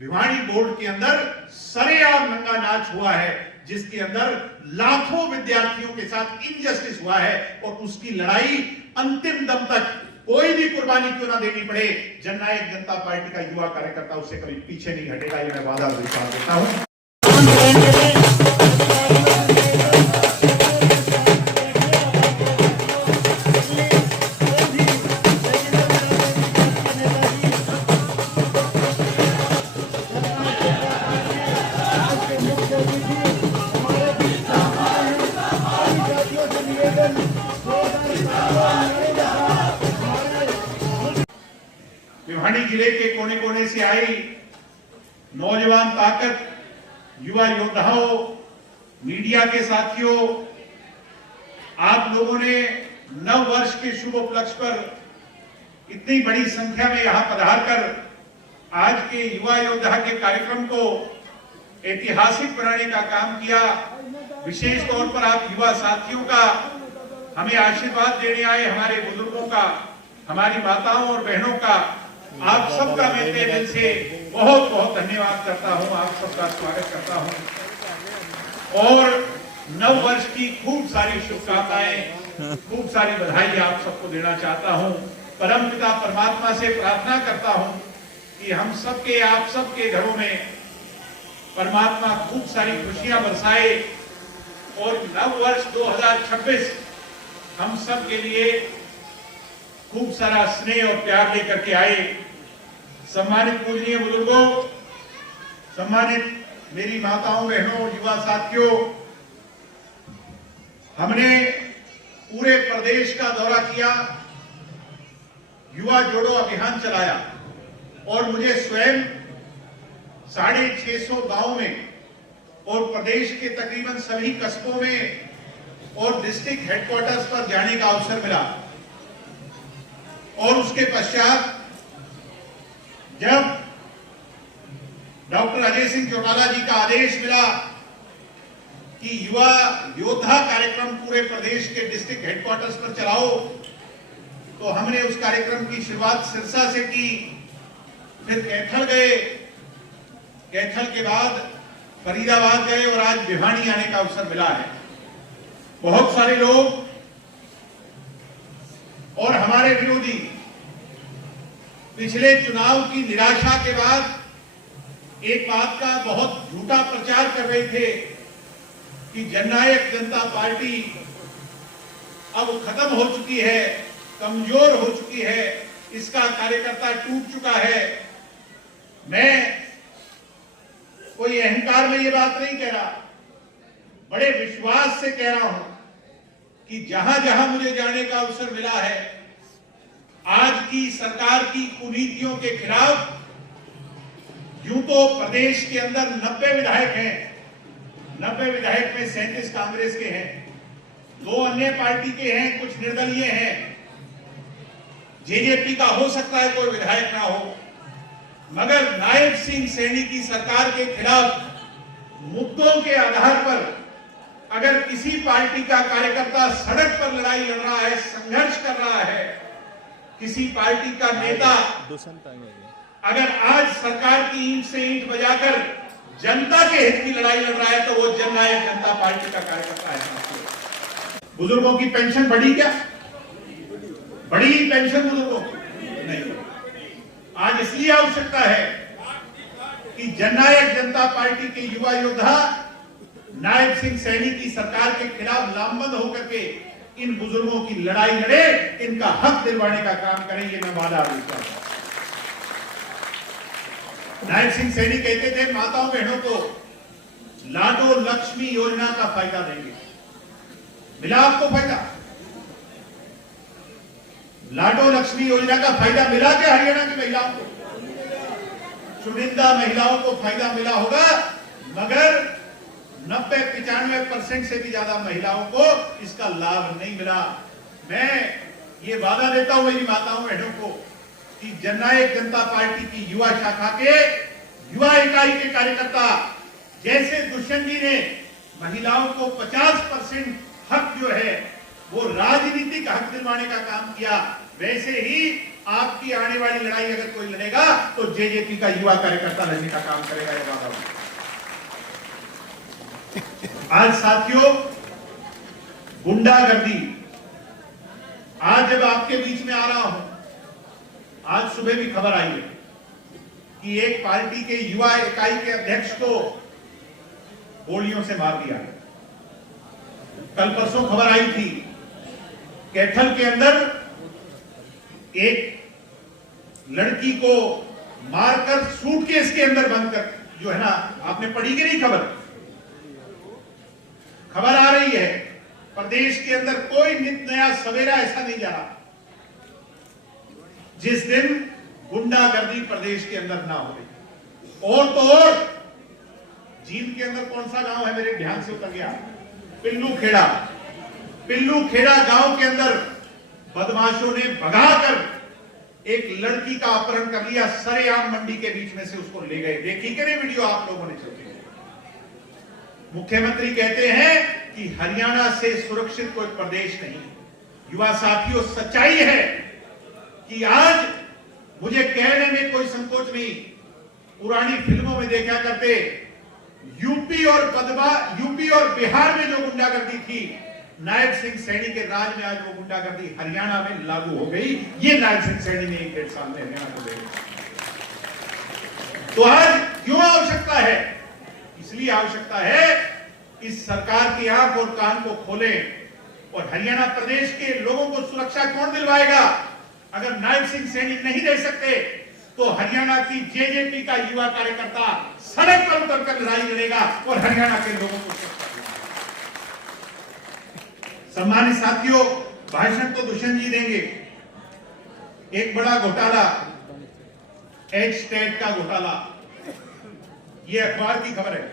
Bhiwadi board के अंदर सरेआम नंगा नाच हुआ है, जिसके अंदर लाखों विद्यार्थियों के साथ इनजस्टिस हुआ है और उसकी लड़ाई अंतिम दम तक कोई भी कुर्बानी क्यों ना देनी पड़े, जननायक जनता पार्टी का युवा कार्यकर्ता उससे कभी पीछे नहीं हटेगा। ये मैं वादा विश्वास देता हूं। भिवाड़ी जिले के कोने कोने से आई नौजवान ताकत, युवा योद्धाओं, मीडिया के साथियों, आप लोगों ने नव वर्ष के शुभ उपलक्ष्य पर इतनी बड़ी संख्या में यहां पधार कर आज के युवा योद्धा के कार्यक्रम को ऐतिहासिक बनाने का काम किया। विशेष तौर पर आप युवा साथियों का हमें आशीर्वाद देने आए, हमारे बुजुर्गों का, हमारी माताओं और बहनों का, आप सबका मैं तहे दिल से बहुत बहुत धन्यवाद करता हूं, आप सबका स्वागत करता हूं और नव वर्ष की खूब सारी शुभकामनाएं, खूब सारी बधाई आप सबको देना चाहता हूं। परमपिता परमात्मा से प्रार्थना करता हूं कि हम सबके, आप सबके घरों में परमात्मा खूब सारी खुशियां बरसाए और नव वर्ष 2026 हम सब के लिए खूब सारा स्नेह और प्यार लेकर के आए। सम्मानित पूजनीय बुजुर्गों, सम्मानित मेरी माताओं, बहनों, युवा साथियों, हमने पूरे प्रदेश का दौरा किया, युवा जोड़ो अभियान चलाया और मुझे स्वयं 650 गांव में और प्रदेश के तकरीबन सभी कस्बों में और डिस्ट्रिक्ट हेडक्वार्टर्स पर जाने का अवसर मिला। और उसके पश्चात जब डॉक्टर अजय सिंह चौटाला जी का आदेश मिला कि युवा योद्धा कार्यक्रम पूरे प्रदेश के डिस्ट्रिक्ट हेडक्वार्टर्स पर चलाओ, तो हमने उस कार्यक्रम की शुरुआत सिरसा से की, फिर कैथल गए, कैथल के बाद फरीदाबाद गए और आज भिवाड़ी आने का अवसर मिला है। बहुत सारे लोग और हमारे विरोधी पिछले चुनाव की निराशा के बाद एक बात का बहुत झूठा प्रचार कर रहे थे कि जननायक जनता पार्टी अब खत्म हो चुकी है, कमजोर हो चुकी है, इसका कार्यकर्ता टूट चुका है। मैं कोई अहंकार में ये बात नहीं कह रहा, बड़े विश्वास से कह रहा हूं कि जहां जहां मुझे जाने का अवसर मिला है, आज की सरकार की कुनीतियों के खिलाफ, यूं तो प्रदेश के अंदर 90 विधायक हैं, 90 विधायक में 37 कांग्रेस के हैं, 2 अन्य पार्टी के हैं, कुछ निर्दलीय हैं, जेजेपी का हो सकता है कोई विधायक ना हो, मगर नायब सिंह सैनी की सरकार के खिलाफ मुद्दों के आधार पर अगर किसी पार्टी का कार्यकर्ता सड़क पर लड़ाई लड़ रहा है, संघर्ष कर रहा है, किसी पार्टी का नेता अगर आज सरकार की ईंट से ईंट बजाकर जनता के हित की लड़ाई लड़ रहा है, तो वो जननायक जनता पार्टी का कार्यकर्ता है। बुजुर्गों की पेंशन बढ़ी क्या? बढ़ी पेंशन बुजुर्गों की? नहीं। आज इसलिए आवश्यकता है कि जननायक जनता पार्टी के युवा योद्धा नायब सिंह सैनी की सरकार के खिलाफ लामबंद होकर के इन बुजुर्गों की लड़ाई लड़े, इनका हक दिलवाने का काम करें, ये मैं वादा देता हूं। नायब सिंह सैनी कहते थे माताओं बहनों को लाडो लक्ष्मी योजना का फायदा देंगे। मिला आपको फायदा? लाडो लक्ष्मी योजना का फायदा मिला क्या हरियाणा की महिलाओं को? चुनिंदा महिलाओं को फायदा मिला होगा, मगर 90-95% से भी ज्यादा महिलाओं को इसका लाभ नहीं मिला। मैं ये वादा देता हूं मेरी माताओं बहनों को कि जननायक जनता पार्टी की युवा शाखा के युवा इकाई के कार्यकर्ता जैसे दुष्यंत जी ने महिलाओं को 50% हक जो है वो राजनीतिक हक दिलवाने का काम किया, वैसे ही आपकी आने वाली लड़ाई अगर कोई लड़ेगा तो जेजेपी का युवा कार्यकर्ता लड़ने का काम करेगा। ये वादा। आज साथियों, गुंडागर्दी, आज जब आपके बीच में आ रहा हूं, आज सुबह भी खबर आई है कि एक पार्टी के युवा इकाई के अध्यक्ष को गोलियों से मार दिया। कल परसों खबर आई थी कैथल के अंदर एक लड़की को मारकर सूटकेस के अंदर बंद कर, जो है ना, आपने पढ़ी कि नहीं खबर? खबर आ रही है प्रदेश के अंदर कोई नित नया सवेरा ऐसा नहीं जा रहा जिस दिन गुंडागर्दी प्रदेश के अंदर ना हो। और तो और जींद के अंदर कौन सा गांव है, मेरे ध्यान से उतर गया, पिल्लू खेड़ा। पिल्लू खेड़ा गांव के अंदर बदमाशों ने भगाकर एक लड़की का अपहरण कर लिया, सरेआम मंडी के बीच में से उसको ले गए। देखी कि नहीं वीडियो आप लोगों ने? चलती। मुख्यमंत्री कहते हैं कि हरियाणा से सुरक्षित कोई प्रदेश नहीं। युवा साथियों, सच्चाई है कि आज मुझे कहने में कोई संकोच नहीं, पुरानी फिल्मों में देखा करते यूपी और बिहार में जो गुंडागर्दी थी, नायब सिंह सैनी के राज में आज वो गुंडागर्दी हरियाणा में लागू हो गई। ये नायब सिंह सैनी ने 1-1.5 साल में हरियाणा को दिया। तो आज क्यों आवश्यकता है? इसलिए आवश्यकता है इस सरकार की आंख और कान को खोलें। और हरियाणा प्रदेश के लोगों को सुरक्षा कौन दिलवाएगा? अगर नायब सिंह सैनी नहीं दे सकते तो हरियाणा की जेजेपी का युवा कार्यकर्ता सड़क पर उतरकर लड़ाई लड़ेगा और हरियाणा के लोगों को सुरक्षा दिलाएगा। सम्मानित साथियों, भाषण तो दुष्यंत जी देंगे। एक बड़ा घोटाला, एच-टेट का घोटाला, ये अखबार की खबर है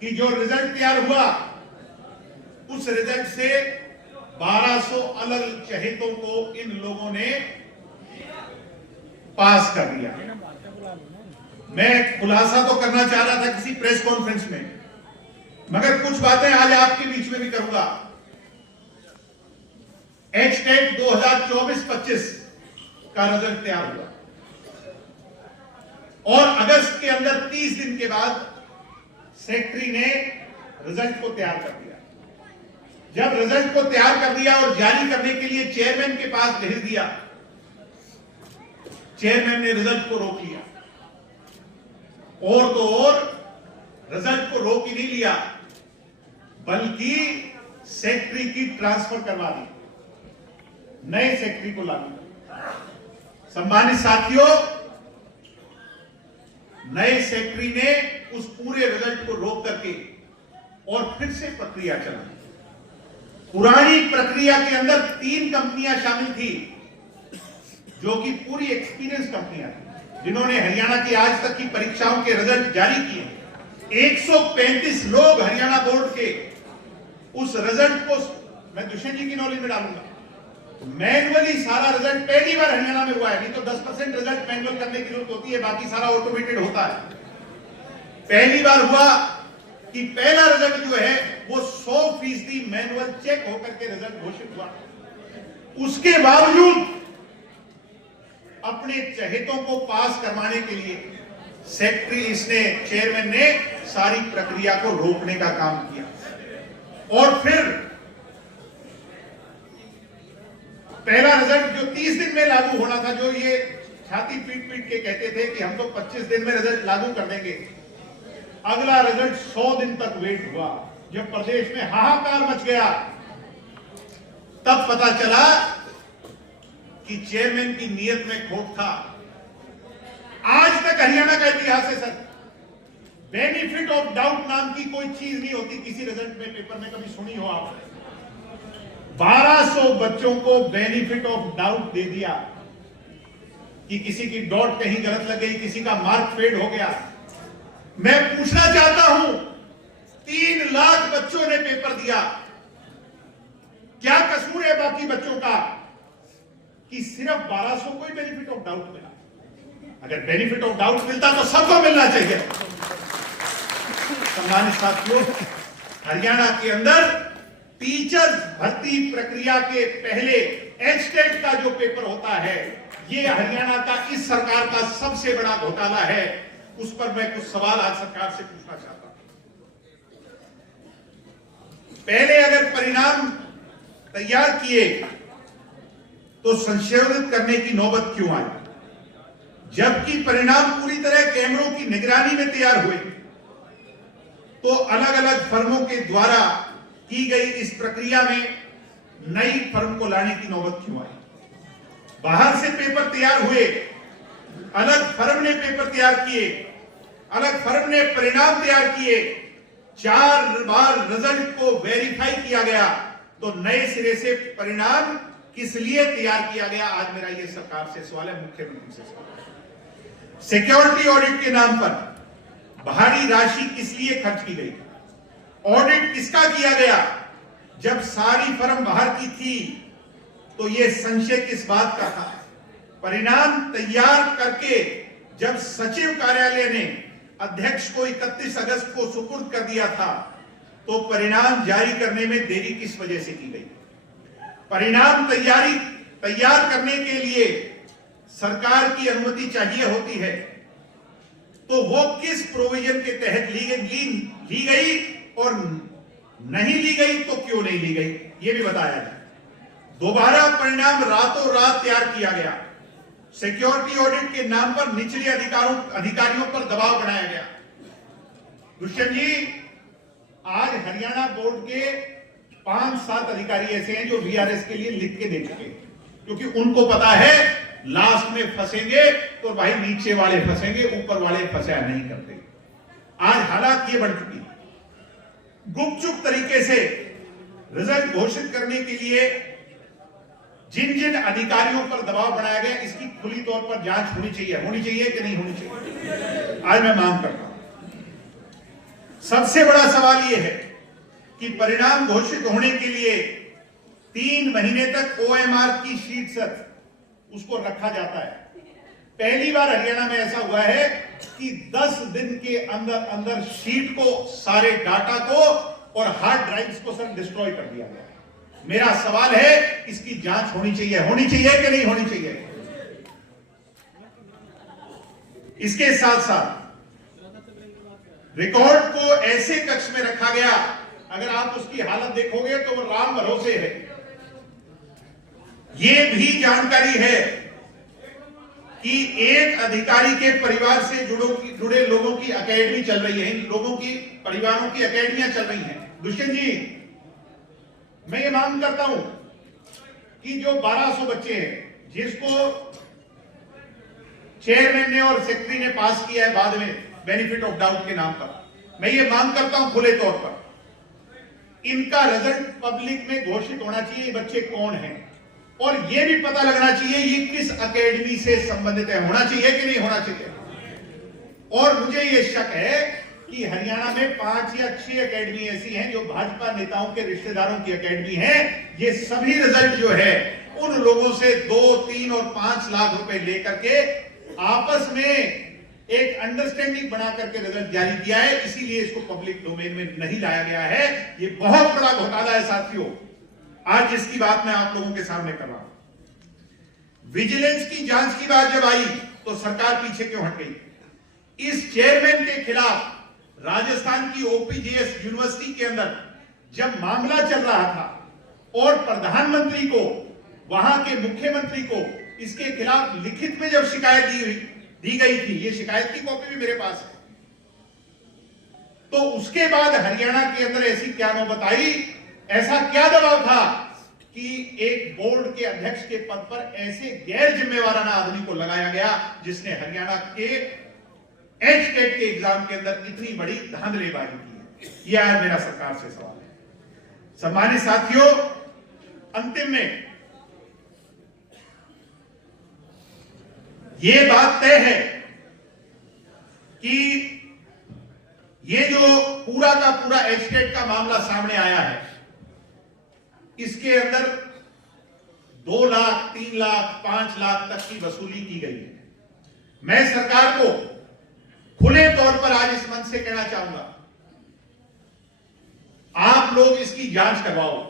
कि जो रिजल्ट तैयार हुआ उस रिजल्ट से 1200 अलग चहेतों को इन लोगों ने पास कर दिया। मैं खुलासा तो करना चाह रहा था किसी प्रेस कॉन्फ्रेंस में, मगर कुछ बातें आज आपके बीच में भी करूंगा। एच-टेट 2024-25 का रिजल्ट तैयार हुआ और अगस्त के अंदर 30 दिन के बाद सेक्रेटरी ने रिजल्ट को तैयार कर दिया। जब रिजल्ट को तैयार कर दिया और जारी करने के लिए चेयरमैन के पास भेज दिया, चेयरमैन ने रिजल्ट को रोक लिया। और तो और रिजल्ट को रोक ही नहीं लिया, बल्कि सेक्रेटरी की ट्रांसफर करवा दी, नए सेक्रेटरी को लागू किया। सम्मानित साथियों, नए सेक्रेटरी ने उस पूरे रिजल्ट को रोक करके और फिर से प्रक्रिया चलाई। पुरानी प्रक्रिया के अंदर 3 कंपनियां शामिल थी जो कि पूरी एक्सपीरियंस कंपनियां थी, जिन्होंने हरियाणा की आज तक की परीक्षाओं के रिजल्ट जारी किए। 135 लोग हरियाणा बोर्ड के उस रिजल्ट को, मैं दुष्यंत जी की नॉलेज में डालूंगा, मैनुअली सारा रिजल्ट पहली बार हरियाणा में हुआ है। नहीं तो 10% रिजल्ट मैनुअल करने की जरूरत होती है, बाकी सारा ऑटोमेटेड होता है। पहली बार हुआ कि पहला रिजल्ट जो है वो 100% मैनुअल चेक होकर के रिजल्ट घोषित हुआ। उसके बावजूद अपने चहेतों को पास करवाने के लिए चेयरमैन ने सारी प्रक्रिया को रोकने का काम किया। और फिर पहला रिजल्ट जो 30 दिन में लागू होना था, जो ये छाती पीट पीट के कहते थे कि हम तो 25 दिन में रिजल्ट लागू कर देंगे, अगला रिजल्ट 100 दिन तक वेट हुआ। जब प्रदेश में हाहाकार मच गया, तब पता चला कि चेयरमैन की नीयत में खोट था। आज तक हरियाणा का इतिहास है सर, बेनिफिट ऑफ डाउट नाम की कोई चीज नहीं होती किसी रिजल्ट में, पेपर में कभी सुनी हो आप? 1200 बच्चों को बेनिफिट ऑफ डाउट दे दिया कि किसी की डॉट कहीं गलत लग गई, किसी का मार्क फेड हो गया। मैं पूछना चाहता हूं, 3 लाख बच्चों ने पेपर दिया, क्या कसूर है बाकी बच्चों का कि सिर्फ 1200 को ही बेनिफिट ऑफ डाउट मिला? अगर बेनिफिट ऑफ डाउट मिलता तो सबको मिलना चाहिए। सम्मानित साथियों, हरियाणा के अंदर टीचर्स भर्ती प्रक्रिया के पहले एचटेट का जो पेपर होता है, ये हरियाणा का इस सरकार का सबसे बड़ा घोटाला है। उस पर मैं कुछ सवाल आज सरकार से पूछना चाहता हूं। पहले अगर परिणाम तैयार किए तो संशोधित करने की नौबत क्यों आई? जबकि परिणाम पूरी तरह कैमरों की निगरानी में तैयार हुए, तो अलग अलग फर्मों के द्वारा की गई इस प्रक्रिया में नई फर्म को लाने की नौबत क्यों आई? बाहर से पेपर तैयार हुए, अलग फर्म ने पेपर तैयार किए, अलग फर्म ने परिणाम तैयार किए, 4 बार रिजल्ट को वेरीफाई किया गया, तो नए सिरे से परिणाम किस लिए तैयार किया गया? आज मेरा ये सरकार से सवाल है, मुख्यमंत्री से सवाल है। सिक्योरिटी ऑडिट के नाम पर भारी राशि किस लिए खर्च की गई? ऑडिट किसका किया गया? जब सारी फर्म बाहर की थी तो यह संशय किस बात का था? परिणाम तैयार करके जब सचिव कार्यालय ने अध्यक्ष को 31 अगस्त को सुपुर्द कर दिया था, तो परिणाम जारी करने में देरी किस वजह से की गई? परिणाम तैयार करने के लिए सरकार की अनुमति चाहिए होती है, तो वो किस प्रोविजन के तहत ली गई और नहीं ली गई तो क्यों नहीं ली गई, ये भी बताया जाए। दोबारा परिणाम रातों रात तैयार किया गया। सिक्योरिटी ऑडिट के नाम पर निचले अधिकारियों पर दबाव बनाया गया। दुष्यंत जी, आज हरियाणा बोर्ड के 5-7 अधिकारी ऐसे हैं जो वीआरएस के लिए लिख के दे चुके हैं, क्योंकि उनको पता है लास्ट में फंसेंगे तो भाई नीचे वाले फंसेंगे, ऊपर वाले फंसा नहीं करते। आज हालात ये बढ़ चुकी है। गुपचुप तरीके से रिजल्ट घोषित करने के लिए जिन जिन अधिकारियों पर दबाव बनाया गया, इसकी खुली तौर पर जांच होनी चाहिए कि नहीं होनी चाहिए? आज मैं मांग करता हूं। सबसे बड़ा सवाल यह है कि परिणाम घोषित होने के लिए 3 महीने तक ओएमआर की शीट सर उसको रखा जाता है। पहली बार हरियाणा में ऐसा हुआ है कि 10 दिन के अंदर अंदर शीट को, सारे डाटा को और हार्ड ड्राइव्स को सर डिस्ट्रॉय कर दिया गया। मेरा सवाल है, इसकी जांच होनी चाहिए कि नहीं होनी चाहिए? इसके साथ साथ रिकॉर्ड को ऐसे कक्ष में रखा गया, अगर आप उसकी हालत देखोगे तो वो राम भरोसे है। ये भी जानकारी है कि एक अधिकारी के परिवार से जुड़े लोगों की एकेडमी चल रही है, इन लोगों की परिवारों की एकेडमियां चल रही हैं। दुष्यंत जी, मैं ये मांग करता हूं कि जो 1200 बच्चे हैं जिसको चेयरमैन ने और सेक्रेटरी ने पास किया है बाद में बेनिफिट ऑफ डाउट के नाम पर, मैं ये मांग करता हूं खुले तौर पर इनका रिजल्ट पब्लिक में घोषित होना चाहिए। ये बच्चे कौन हैं और ये भी पता लगना चाहिए ये किस एकेडमी से संबंधित है। होना चाहिए कि नहीं होना चाहिए? और मुझे ये शक है कि हरियाणा में 5 या 6 एकेडमी ऐसी हैं जो भाजपा नेताओं के रिश्तेदारों की एकेडमी है। ये सभी रिजल्ट जो है उन लोगों से 2, 3 और 5 लाख रुपए लेकर के आपस में एक अंडरस्टैंडिंग बना करके रिजल्ट जारी किया है, इसीलिए इसको पब्लिक डोमेन में नहीं लाया गया है। ये बहुत बड़ा घोटाला है साथियों, आज जिसकी बात मैं आप लोगों के सामने कर रहा हूं। विजिलेंस की जांच की बात जब आई तो सरकार पीछे क्यों हट गई? इस चेयरमैन के खिलाफ राजस्थान की ओपीजेएस यूनिवर्सिटी के अंदर जब मामला चल रहा था और प्रधानमंत्री को, वहां के मुख्यमंत्री को इसके खिलाफ लिखित में जब शिकायत दी गई थी, ये शिकायत की कॉपी भी मेरे पास है, तो उसके बाद हरियाणा के अंदर ऐसी क्या नौबत आई, ऐसा क्या दबाव था कि एक बोर्ड के अध्यक्ष के पद पर ऐसे गैर जिम्मेवाराना आदमी को लगाया गया जिसने हरियाणा के एचटेट के एग्जाम के अंदर इतनी बड़ी धांधलीबाजी की है। यह आज मेरा सरकार से सवाल है। सम्मानित साथियों, अंतिम में यह बात तय है कि ये जो पूरा का पूरा एचटेट का मामला सामने आया है, इसके अंदर 2 लाख, 3 लाख, 5 लाख तक की वसूली की गई है। मैं सरकार को खुले तौर पर आज इस मंच से कहना चाहूंगा, आप लोग इसकी जांच करवाओ।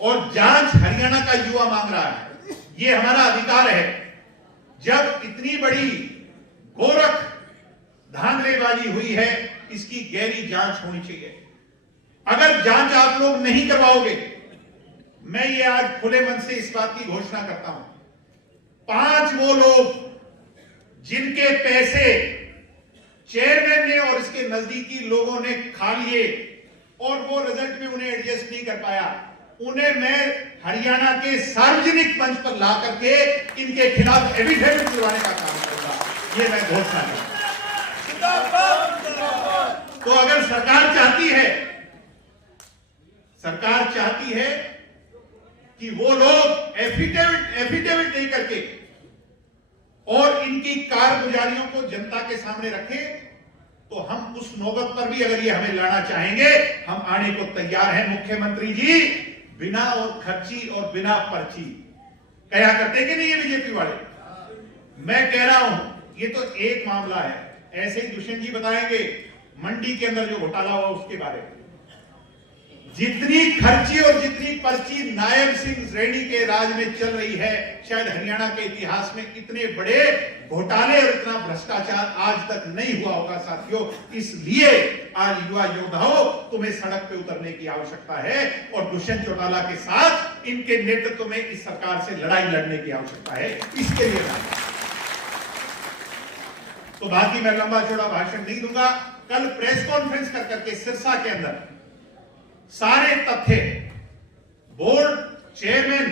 और जांच हरियाणा का युवा मांग रहा है। ये हमारा अधिकार है। जब इतनी बड़ी गोरख धांधलेबाजी हुई है, इसकी गहरी जांच होनी चाहिए। अगर जांच आप लोग नहीं करवाओगे, मैं ये आज खुले मन से इस बात की घोषणा करता हूं, 5 वो लोग जिनके पैसे चेयरमैन ने और इसके नजदीकी लोगों ने खा लिए और वो रिजल्ट में उन्हें एडजस्ट नहीं कर पाया, उन्हें मैं हरियाणा के सार्वजनिक मंच पर ला करके इनके खिलाफ एफिडेविट दिलवाने का काम करूंगा। ये मैं घोषणा करता हूं। तो अगर सरकार चाहती है कि वो लोग एफिडेविट दे करके और इनकी कारगुजारियों को जनता के सामने रखें, तो हम उस नौबत पर भी अगर ये हमें लाना चाहेंगे, हम आने को तैयार हैं। मुख्यमंत्री जी बिना और खर्ची और बिना पर्ची कहा करते कि नहीं ये बीजेपी वाले। मैं कह रहा हूं ये तो एक मामला है, ऐसे ही दुष्यंत जी बताएंगे मंडी के अंदर जो घोटाला हुआ उसके बारे में। जितनी खर्ची और जितनी पर्ची नायब सिंह रैनी के राज में चल रही है, शायद हरियाणा के इतिहास में इतने बड़े घोटाले और इतना भ्रष्टाचार आज तक नहीं हुआ होगा साथियों। इसलिए आज युवा योद्धाओं तुम्हें सड़क पे उतरने की आवश्यकता है और दुष्यंत चौटाला के साथ इनके नेतृत्व में इस सरकार से लड़ाई लड़ने की आवश्यकता है। इसके लिए तो बाकी मैं लंबा चौड़ा भाषण नहीं दूंगा। कल प्रेस कॉन्फ्रेंस कर करके सिरसा के अंदर सारे तथ्य बोर्ड चेयरमैन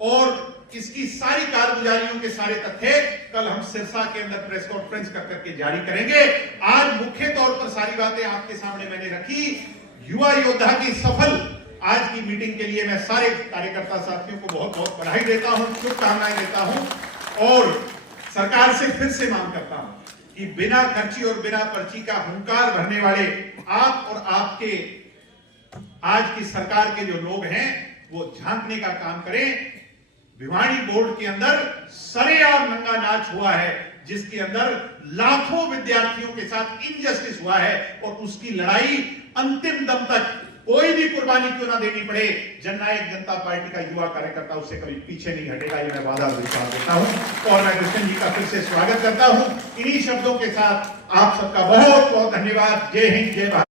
और इसकी सारी कारगुजारियों के सारे तथ्य कल हम सिरसा के अंदर प्रेस कॉन्फ्रेंस कर करके जारी करेंगे। आज मुख्य तौर पर सारी बातें आपके सामने मैंने रखी। युवा योद्धा की सफल आज की मीटिंग के लिए मैं सारे कार्यकर्ता साथियों को बहुत बहुत बधाई देता हूं, शुभकामनाएं देता हूं और सरकार से फिर से मांग करता हूं कि बिना खर्ची और बिना पर्ची का हुंकार भरने वाले आप और आपके आज की सरकार के जो लोग हैं वो झांकने का काम करें। भिवानी बोर्ड के अंदर सरेआम नंगा नाच हुआ है, जिसके अंदर लाखों विद्यार्थियों के साथ इनजस्टिस हुआ है और उसकी लड़ाई अंतिम दम तक कोई भी कुर्बानी क्यों ना देनी पड़े, जननायक जनता पार्टी का युवा कार्यकर्ता उससे कभी पीछे नहीं हटेगा। ये मैं वादा विश्वास देता हूं और मैं दुष्यंत जी का फिर से स्वागत करता हूं। इन्हीं शब्दों के साथ आप सबका बहुत बहुत धन्यवाद। जय हिंद, जय भारत।